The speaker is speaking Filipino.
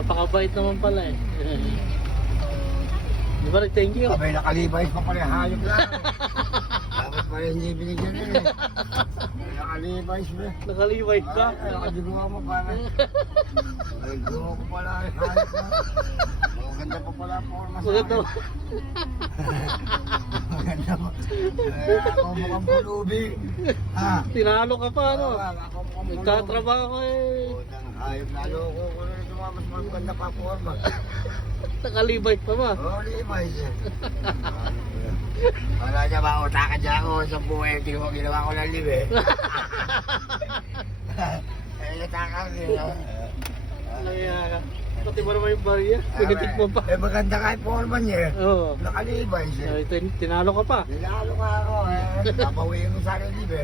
napakabait naman pala eh. Di ba thank you? Abay, nakalibay pa pala yung hayop na. Dapat pala hindi binigyan eh. Nakalibay siya. Nakalibay pa? Ay, nakadigawa mo pala. Ay, gawa ko pala yung hayop na. Maganda pa pala ang forma sa Maganda. akin. Maganda pa. Ako mukhang pulubi. Ha? Tinalo ka pa ano? Ako mukhang pulubi. Nagtatrabaho eh. Hayop na loko ko na ito mas maganda pa forma. Nakalibay pa ba? Oo, libay siya. Wala niya ba, utakan niya ako sa buhay. Hindi ko ginawa ko ng libe. Eh, natakan siya. Kaya, pati mo naman yung barya. Pinitik mo pa. Eh, maganda ka yung forma niya. Oo. Nakalibay siya. Tinalo ka pa. Tinalo ka ako eh. Napawiin mo sana yung libe.